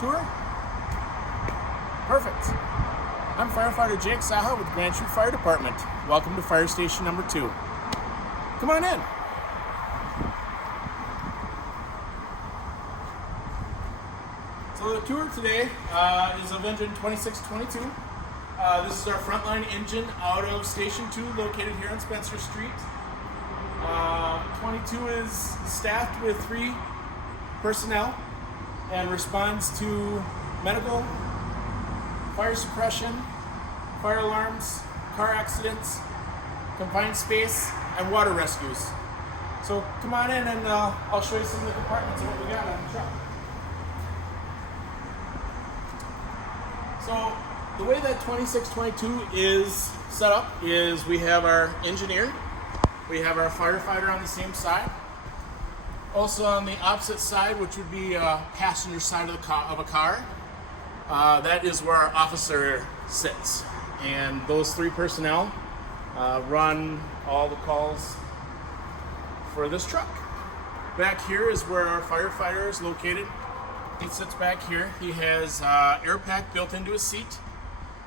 tour? Perfect. I'm firefighter Jake Saha with Grand Chute Fire Department. Welcome to fire station number 2. Come on in. So the tour today is of engine 2622. This is our frontline engine out of Station 2 located here on Spencer Street. 22 is staffed with 3 personnel and responds to medical, fire suppression, fire alarms, car accidents, confined space, and water rescues. So come on in and I'll show you some of the compartments of what we got on the truck. So the way that 2622 is set up is we have our engineer, we have our firefighter on the same side. Also on the opposite side, which would be passenger side of a car, that is where our officer sits. And those 3 personnel run all the calls for this truck. Back here is where our firefighter is located. He sits back here. He has air pack built into his seat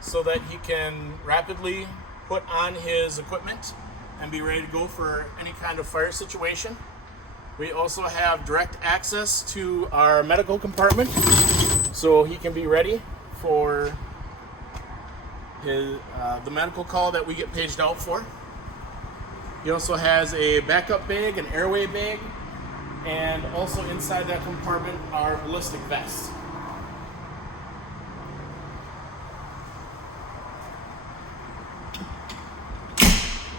so that he can rapidly put on his equipment and be ready to go for any kind of fire situation. We also have direct access to our medical compartment so he can be ready for the medical call that we get paged out for. He also has a backup bag, an airway bag, and also inside that compartment are ballistic vests.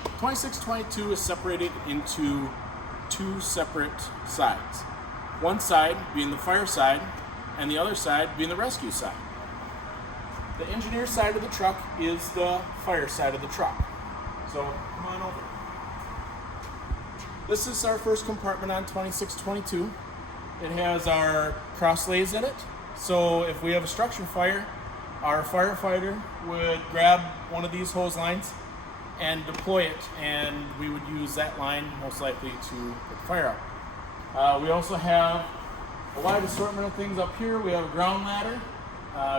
The 2622 is separated into 2 separate sides. One side being the fire side, and the other side being the rescue side. The engineer side of the truck is the fire side of the truck. So come on over. This is our first compartment on 2622. It has our cross lays in it. So if we have a structure fire, our firefighter would grab one of these hose lines and deploy it, and we would use that line most likely to put the fire out. We also have a wide assortment of things up here. We have a ground ladder,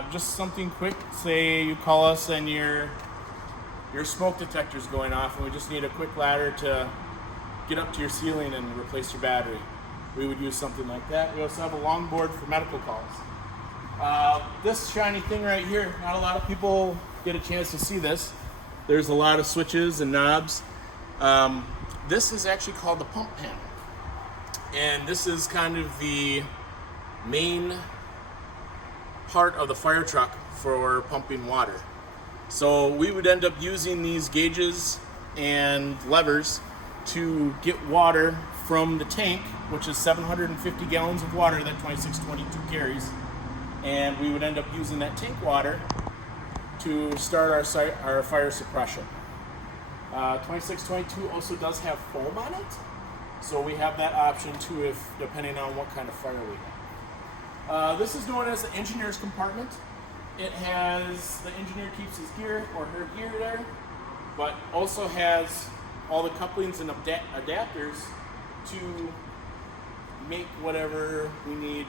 just something quick. Say you call us and your smoke detector's going off and we just need a quick ladder to get up to your ceiling and replace your battery. We would use something like that. We also have a longboard for medical calls. This shiny thing right here, not a lot of people get a chance to see this. There's a lot of switches and knobs. This is actually called the pump panel. And this is kind of the main part of the fire truck for pumping water. So we would end up using these gauges and levers to get water from the tank, which is 750 gallons of water that 2622 carries. And we would end up using that tank water to start our fire suppression. 2622 also does have foam on it, so we have that option too, if depending on what kind of fire we have. This is known as the engineer's compartment. It has, the engineer keeps his gear or her gear there, but also has all the couplings and adapters to make whatever we need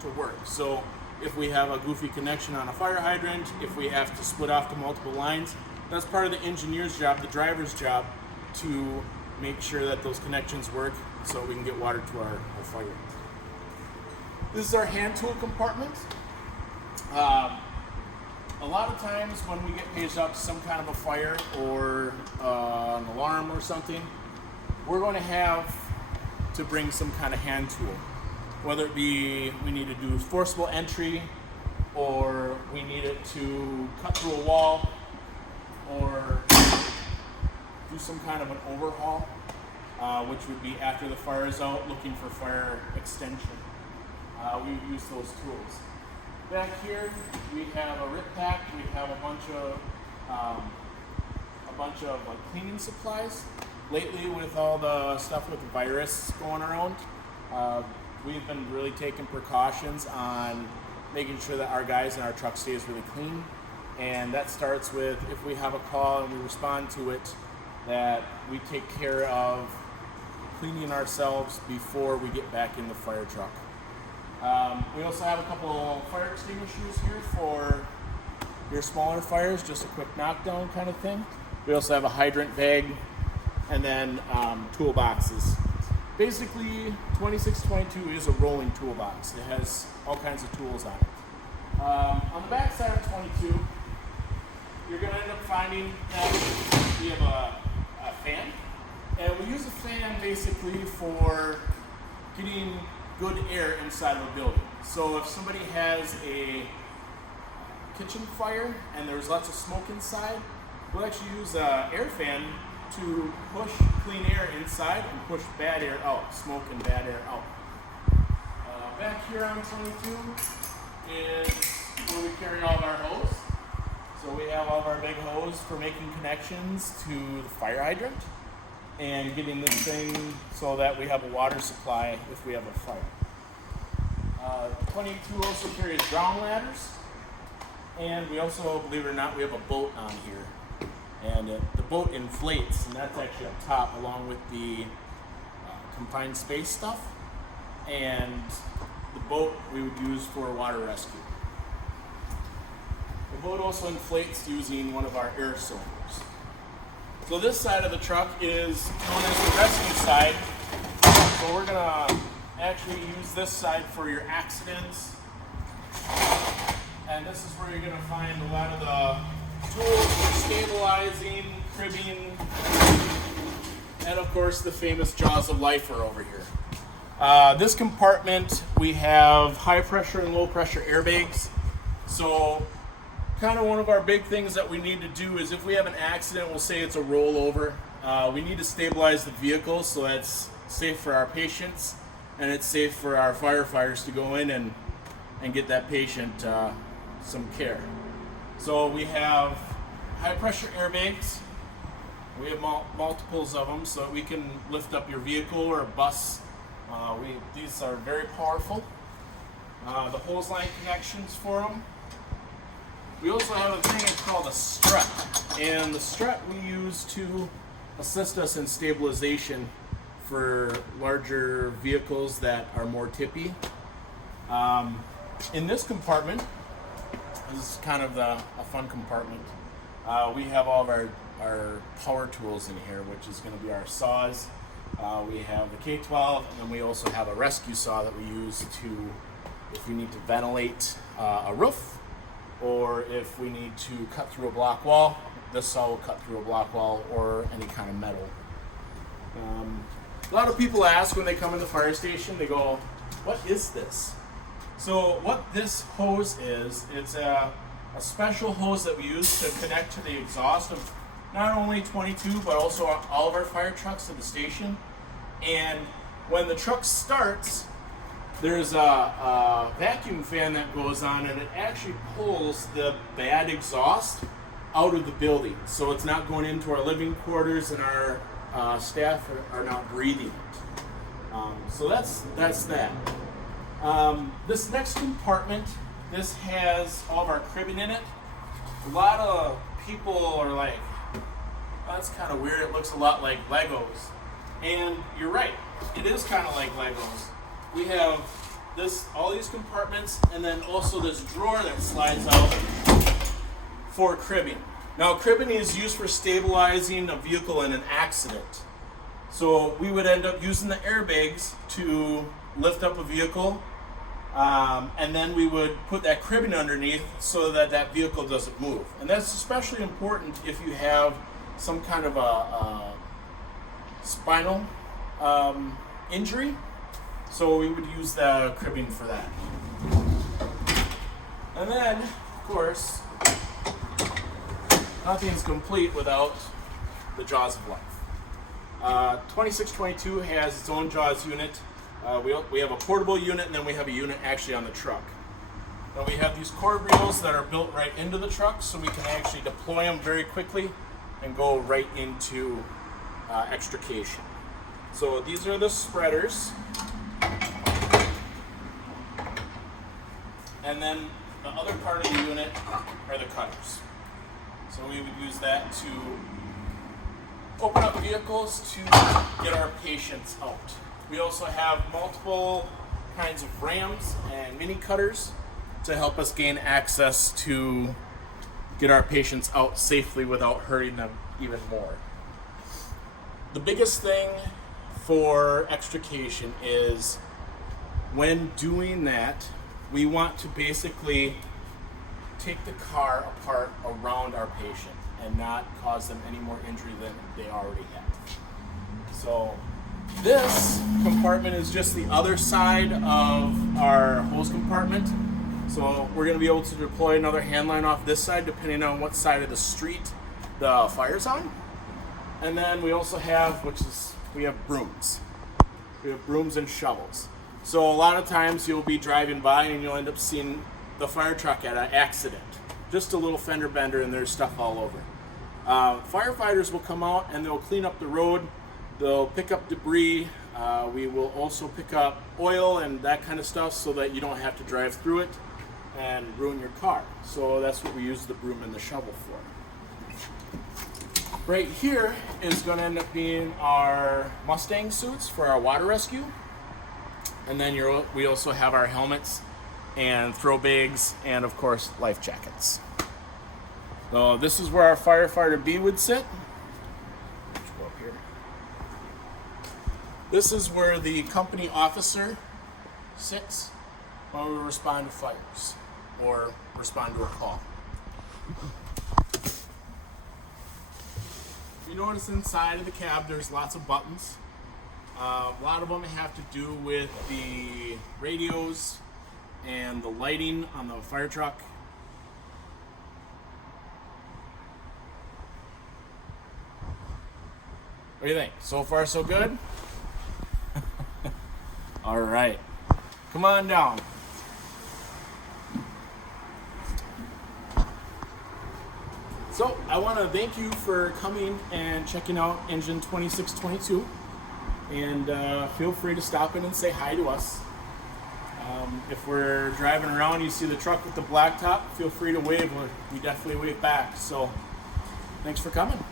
to work. So if we have a goofy connection on a fire hydrant, if we have to split off to multiple lines, that's part of the engineer's job, the driver's job, to make sure that those connections work so we can get water to our fire. This is our hand tool compartment. A lot of times when we get paged out to some kind of a fire or an alarm or something, we're going to have to bring some kind of hand tool. Whether it be we need to do forcible entry, or we need it to cut through a wall, or do some kind of an overhaul, which would be after the fire is out, looking for fire extension. We would use those tools. Back here, we have a rip pack. We have a bunch of like cleaning supplies. Lately, with all the stuff with the virus going around, we've been really taking precautions on making sure that our guys in our truck stays really clean. And that starts with, if we have a call and we respond to it, that we take care of cleaning ourselves before we get back in the fire truck. We also have a couple fire extinguishers here for your smaller fires, just a quick knockdown kind of thing. We also have a hydrant bag, and then toolboxes. Basically, 2622 is a rolling toolbox. It has all kinds of tools on it. On the back side of 22, you're going to end up finding that we have a fan. And we use a fan basically for getting good air inside of a building. So if somebody has a kitchen fire and there's lots of smoke inside, we'll actually use an air fan to push clean air inside and push bad air out, smoke and bad air out. Back here on 22 is where we carry all of our hose. So we have all of our big hose for making connections to the fire hydrant and getting this thing so that we have a water supply if we have a fire. 22 also carries drown ladders, and we also, believe it or not, we have a boat on here. And the boat inflates, and that's actually up top along with the confined space stuff. And the boat we would use for water rescue. The boat also inflates using one of our air cylinders. So this side of the truck is known as the rescue side. So we're gonna actually use this side for your accidents. And this is where you're gonna find a lot of the tools for stabilizing, cribbing, and of course the famous jaws of life are over here. This compartment, we have high pressure and low pressure airbags. So kind of one of our big things that we need to do is if we have an accident, we'll say it's a rollover, we need to stabilize the vehicle so it's safe for our patients and it's safe for our firefighters to go in and get that patient some care. So we have high pressure airbags. We have multiples of them so that we can lift up your vehicle or bus. These are very powerful. The hose line connections for them. We also have a thing called a strut, and the strut we use to assist us in stabilization for larger vehicles that are more tippy. In this compartment, this is kind of a fun compartment. We have all of our power tools in here, which is going to be our saws. We have the K12, and then we also have a rescue saw that we use to, if we need to ventilate a roof, or if we need to cut through a block wall, this saw will cut through a block wall or any kind of metal. A lot of people ask when they come in the fire station, they go, what is this? So what this hose is, it's a special hose that we use to connect to the exhaust of not only 22, but also all of our fire trucks at the station. And when the truck starts, there's a vacuum fan that goes on, and it actually pulls the bad exhaust out of the building. So it's not going into our living quarters, and our staff are not breathing it. So that's that. This next compartment, this has all of our cribbing in it. A lot of people are like, oh, that's kind of weird, it looks a lot like Legos. And you're right, it is kind of like Legos. We have all these compartments, and then also this drawer that slides out for cribbing. Now, cribbing is used for stabilizing a vehicle in an accident. So we would end up using the airbags to lift up a vehicle, and then we would put that cribbing underneath so that that vehicle doesn't move. And that's especially important if you have some kind of a spinal injury. So we would use the cribbing for that. And then, of course, nothing's complete without the jaws of life. 2622 has its own jaws unit. We have a portable unit, and then we have a unit actually on the truck. Now we have these cord reels that are built right into the truck, so we can actually deploy them very quickly and go right into extrication. So these are the spreaders. And then the other part of the unit are the cutters. So we would use that to open up vehicles to get our patients out. We also have multiple kinds of rams and mini cutters to help us gain access to get our patients out safely without hurting them even more. The biggest thing for extrication is when doing that, we want to basically take the car apart around our patient and not cause them any more injury than they already have. So this compartment is just the other side of our hose compartment. So we're going to be able to deploy another hand line off this side depending on what side of the street the fire's on. And then we also have, we have brooms. We have brooms and shovels. So a lot of times you'll be driving by and you'll end up seeing the fire truck at an accident. Just a little fender bender and there's stuff all over. Firefighters will come out and they'll clean up the road. They'll pick up debris. We will also pick up oil and that kind of stuff so that you don't have to drive through it and ruin your car. So that's what we use the broom and the shovel for. Right here is going to end up being our Mustang suits for our water rescue. And then we also have our helmets and throw bags and of course life jackets. So this is where our firefighter B would sit. Let's go up here. This is where the company officer sits when we respond to fires or respond to a call. You notice inside of the cab there's lots of buttons. A lot of them have to do with the radios and the lighting on the fire truck. What do you think? So far so good? All right, come on down. So I want to thank you for coming and checking out Engine 2622. And feel free to stop in and say hi to us. If we're driving around, you see the truck with the blacktop, feel free to wave. We definitely wave back. So thanks for coming.